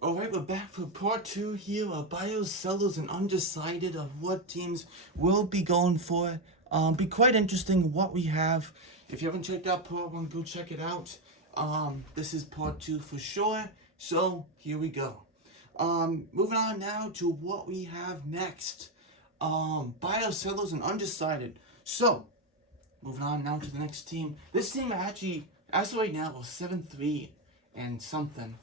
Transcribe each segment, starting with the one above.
Alright, we're back for part 2 here of buyers, sellers, and undecided of what teams will be going for. Be quite interesting what we have. If you haven't checked out part 1, go check it out. This is part 2 for sure. So, here we go. Moving on now to what we have next. Buyers, sellers, and undecided. So, moving on now to the next team. This team actually, as of right now, was 7-3 and something.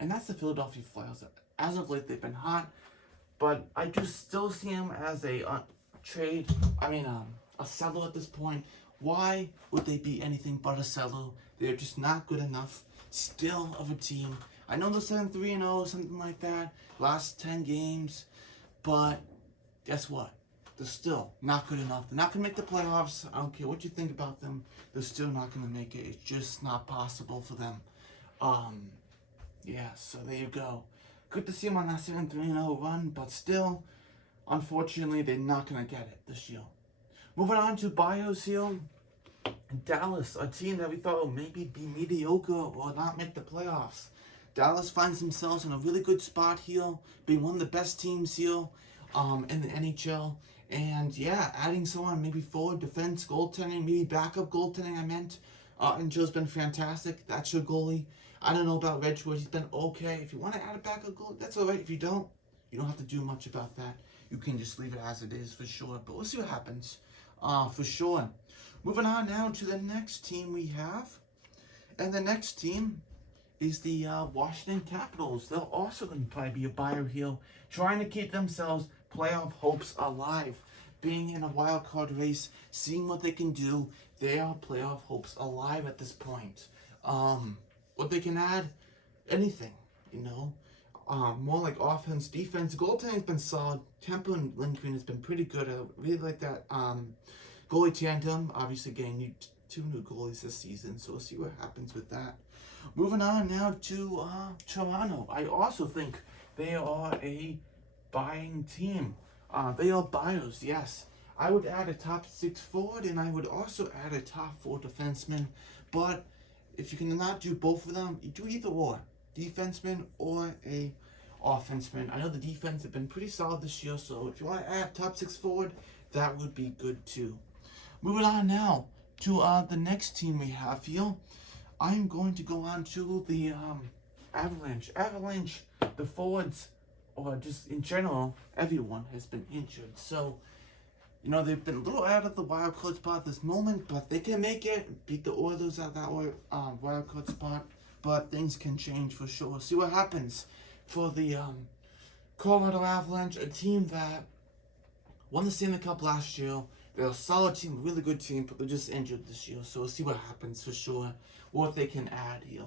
And that's the Philadelphia Flyers. As of late, they've been hot, but I do still see them as a a seller at this point. Why would they be anything but a seller? They're just not good enough still of a team. I know they're 7-3-0, something like that, last 10 games, but guess what? They're still not good enough. They're not going to make the playoffs. I don't care what you think about them. They're still not going to make it. It's just not possible for them. Yeah, so there you go. Good to see them on that 7-3-0 run, but still, unfortunately, they're not going to get it this year. Moving on to Bios here. Dallas, a team that we thought would maybe be mediocre or not make the playoffs. Dallas finds themselves in a really good spot here, being one of the best teams here in the NHL. And yeah, adding someone maybe forward, defense, goaltending, maybe backup goaltending, I meant. And Joe's been fantastic. That's your goalie. I don't know about Redwood. He's been okay. If you want to add a backup goalie, that's all right. If you don't have to do much about that. You can just leave it as it is for sure. But we'll see what happens for sure. Moving on now to the next team we have. And the next team is the Washington Capitals. They'll also going to probably be a buyer here, trying to keep themselves playoff hopes alive. Being in a wild card race, seeing what they can do, they are playoff hopes alive at this point. What they can add, anything, more like offense, defense. Goaltending's been solid. Tempo and Lindgren has been pretty good. I really like that goalie tandem. Obviously getting two new goalies this season, so we'll see what happens with that. Moving on now to Toronto. I also think they are a buying team. They are buyers, yes. I would add a top 6 forward, and I would also add a top 4 defenseman. But if you cannot do both of them, you do either or. Defenseman or a offenseman. I know the defense have been pretty solid this year, so if you want to add top 6 forward, that would be good too. Moving on now to the next team we have here. I'm going to go on to the Avalanche. Avalanche, the forwards, or just in general, everyone has been injured. So, they've been a little out of the wild card spot at this moment, but they can make it, beat the Oilers at that wild card spot. But things can change for sure. See what happens for the Colorado Avalanche, a team that won the Stanley Cup last year. They're a solid team, a really good team, but they're just injured this year. So we'll see what happens for sure, what they can add here.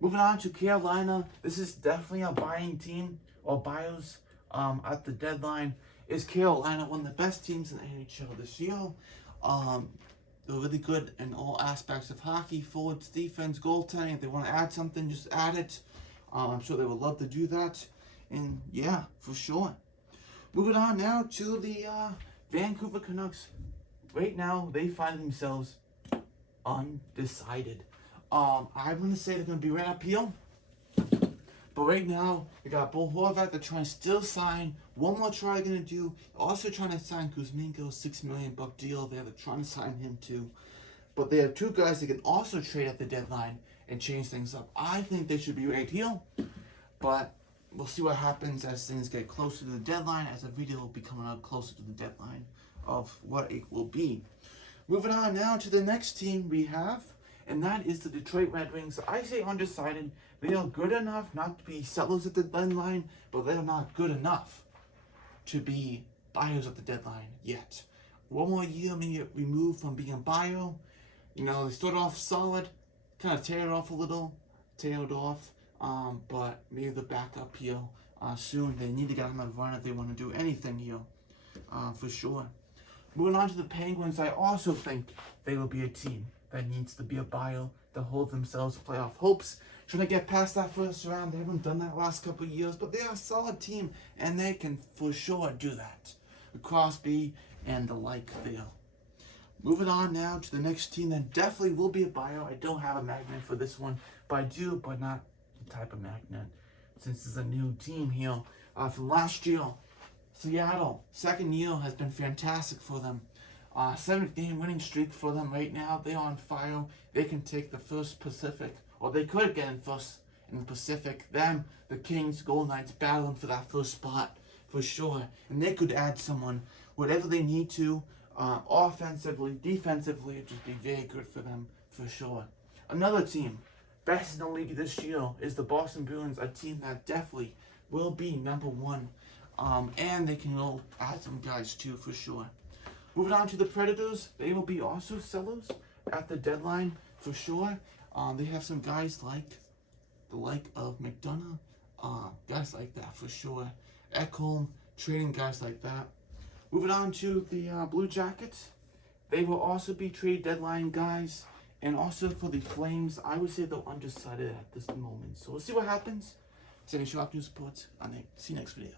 Moving on to Carolina, this is definitely a buying team, or buyers at the deadline. Is Carolina one of the best teams in the NHL this year? They're really good in all aspects of hockey, forwards, defense, goaltending. If they want to add something, just add it. I'm sure they would love to do that. And yeah, for sure. Moving on now to the Vancouver Canucks. Right now, they find themselves undecided. I'm going to say they're going to be right up here. But right now, we got Bo Horvat. They're trying to still sign. One more try they're going to do. Also trying to sign Kuzmenko, $6 million deal there. They're trying to sign him too. But they have two guys that can also trade at the deadline and change things up. I think they should be right here. But we'll see what happens as things get closer to the deadline, as the video will be coming out closer to the deadline of what it will be. Moving on now to the next team we have, and that is the Detroit Red Wings. I say undecided. They are good enough not to be sellers at the deadline, but they are not good enough to be buyers at the deadline yet. One more year, maybe removed from being a buyer. They start off solid, kind of tear it off, but maybe the backup here soon. They need to get on a run if they want to do anything here, for sure. Moving on to the Penguins, I also think they will be a team that needs to be a buyer to hold themselves playoff hopes. Trying to get past that first round. They haven't done that last couple of years, but they are a solid team, and they can for sure do that. Crosby and the like there. Moving on now to the next team that definitely will be a buyer. I don't have a magnet for this one, but I do, but not the type of magnet since it's a new team here from last year. Seattle, second year has been fantastic for them. 7th-game winning streak for them right now. They're on fire. They can take the first Pacific, or they could get in first in the Pacific. Them, the Kings, Golden Knights battling for that first spot for sure. And they could add someone, whatever they need to, offensively, defensively. It'd just be very good for them for sure. Another team, best in the league this year, is the Boston Bruins, a team that definitely will be number one. And they can go add some guys too for sure. Moving on to the Predators, they will be also sellers at the deadline for sure. They have some guys like of McDonough, guys like that for sure. Ekholm, trading guys like that. Moving on to the Blue Jackets, they will also be trade deadline guys. And also for the Flames, I would say they're undecided at this moment. So we'll see what happens. Sending Sharp News Sports. See you next video.